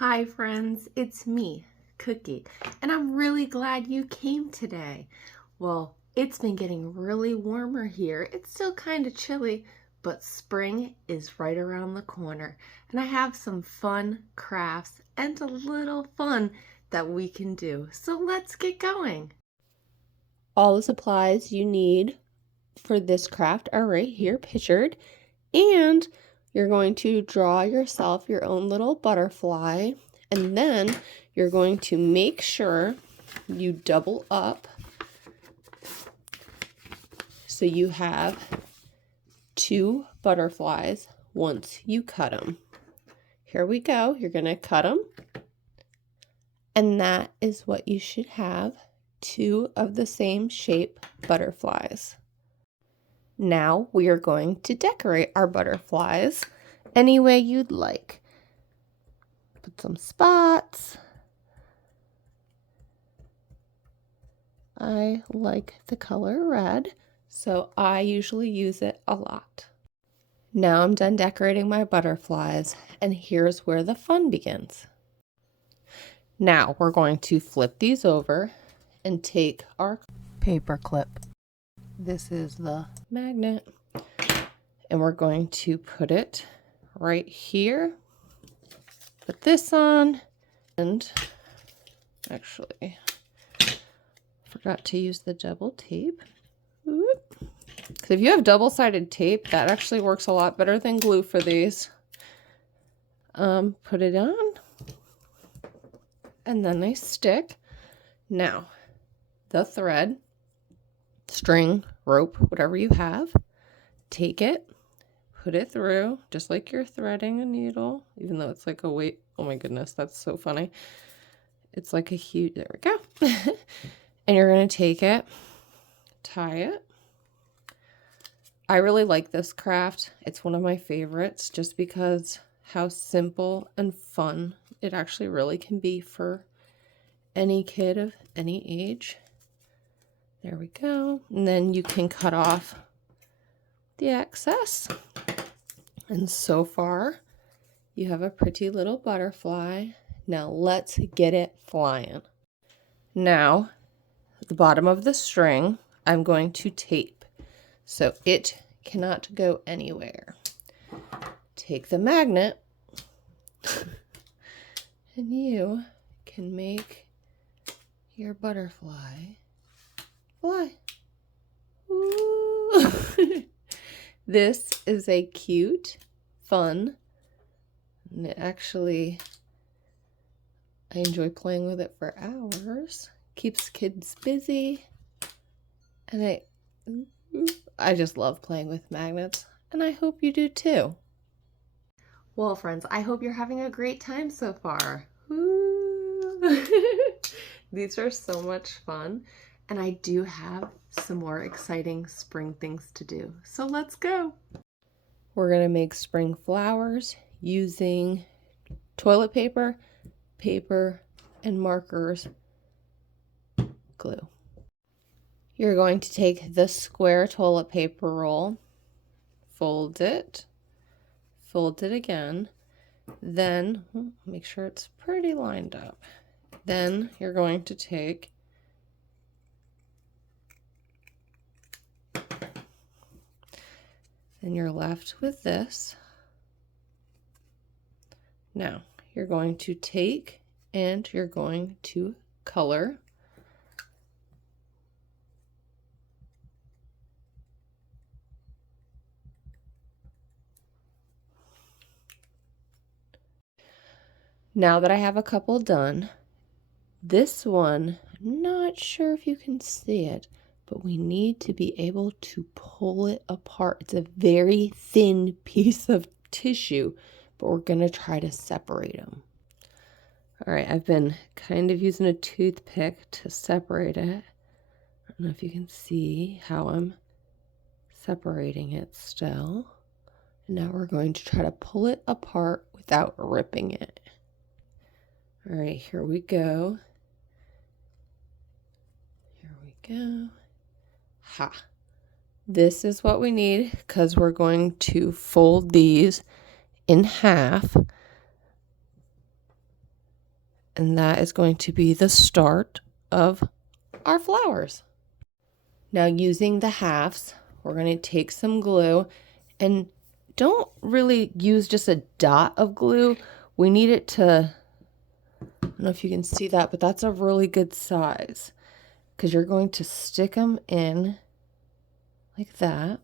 Hi friends, it's me, Cookie, and I'm really glad you came today. Well, it's been getting really warmer here. It's still kind of chilly, but spring is right around the corner, and I have some fun crafts and a little fun that we can do. So let's get going. All the supplies you need for this craft are right here pictured, and you're going to draw yourself your own little butterfly, and then you're going to make sure you double up so you have two butterflies once you cut them. Here we go. You're going to cut them, and that is what you should have, two of the same shape butterflies. Now we are going to decorate our butterflies any way you'd like. Put some spots. I like the color red, so I usually use it a lot. Now I'm done decorating my butterflies, and here's where the fun begins. Now we're going to flip these over and take our paper clip. This is the magnet, and we're going to put it right here. Put this on, and actually forgot to use the double tape. Because if you have double-sided tape, that actually works a lot better than glue for these. Put it on, and then they stick. Now, the thread, string, rope, whatever you have, take it, put it through, just like you're threading a needle, even though it's like a weight. Oh my goodness, that's so funny. It's like a huge, there we go. And you're going to take it, tie it. I really like this craft. It's one of my favorites just because how simple and fun it actually really can be for any kid of any age. There we go. And then you can cut off the excess. And so far, you have a pretty little butterfly. Now let's get it flying. Now, at the bottom of the string, I'm going to tape so it cannot go anywhere. Take the magnet, and you can make your butterfly fly. Ooh. This is a cute, fun, and it actually, I enjoy playing with it for hours. Keeps kids busy, and I just love playing with magnets, and I hope you do too. Well, friends, I hope you're having a great time so far. These are so much fun, and I do have some more exciting spring things to do. So let's go. We're going to make spring flowers using toilet paper, and markers, glue. You're going to take the square toilet paper roll, fold it again, then make sure it's pretty lined up. Then you're going to take and you're left with this. Now you're going to take and you're going to color. Now that I have a couple done, this one, I'm not sure if you can see it, but we need to be able to pull it apart. It's a very thin piece of tissue, but we're going to try to separate them. All right, I've been kind of using a toothpick to separate it. I don't know if you can see how I'm separating it still. And now we're going to try to pull it apart without ripping it. All right, here we go. Here we go. Ha! This is what we need because we're going to fold these in half. And that is going to be the start of our flowers. Now using the halves, we're going to take some glue, and don't really use just a dot of glue. We need it to, I don't know if you can see that, but that's a really good size, because you're going to stick them in like that.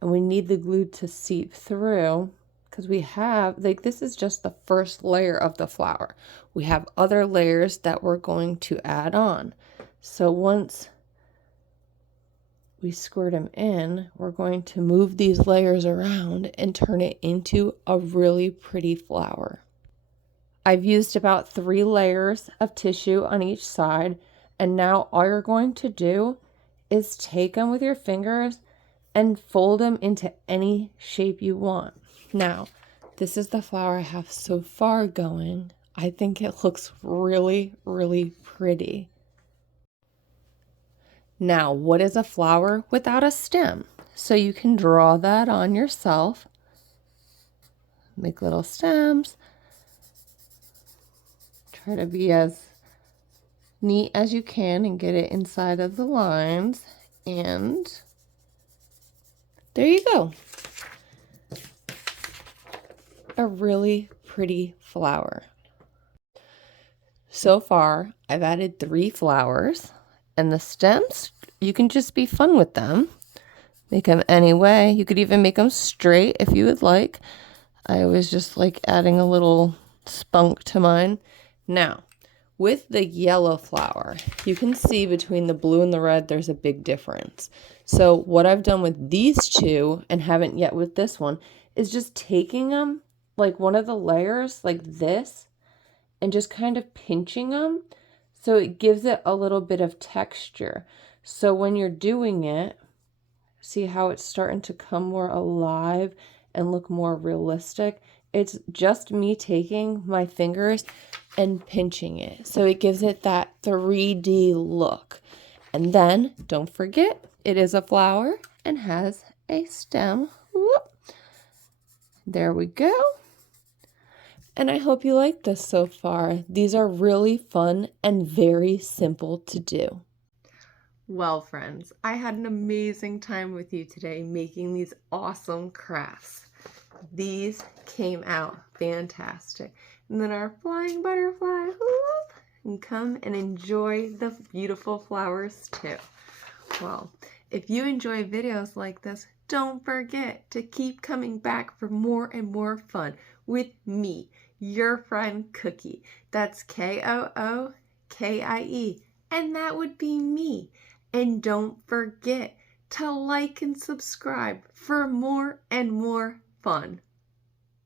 And we need the glue to seep through, because we have, like, this is just the first layer of the flower. We have other layers that we're going to add on. So once we squirt them in, we're going to move these layers around and turn it into a really pretty flower. I've used about 3 layers of tissue on each side, and now all you're going to do is take them with your fingers and fold them into any shape you want. Now, this is the flower I have so far going. I think it looks really, really pretty. Now, what is a flower without a stem? So you can draw that on yourself. Make little stems. Try to be as neat as you can and get it inside of the lines. And there you go. A really pretty flower. So far, I've added 3 flowers. And the stems, you can just be fun with them. Make them any way. You could even make them straight if you would like. I always just like adding a little spunk to mine. Now, with the yellow flower, you can see between the blue and the red, there's a big difference. So what I've done with these 2, and haven't yet with this one, is just taking them, like one of the layers, like this, and just kind of pinching them. So it gives it a little bit of texture. So when you're doing it, see how it's starting to come more alive and look more realistic? It's just me taking my fingers and pinching it. So it gives it that 3D look. And then, don't forget, it is a flower and has a stem. Whoop. There we go. And I hope you like this so far. These are really fun and very simple to do. Well, friends, I had an amazing time with you today making these awesome crafts. These came out fantastic. And then our flying butterfly, whoop, and come and enjoy the beautiful flowers too. Well, if you enjoy videos like this, don't forget to keep coming back for more and more fun with me, your friend Kookie. That's Kookie, and that would be me. And don't forget to like and subscribe for more and more fun.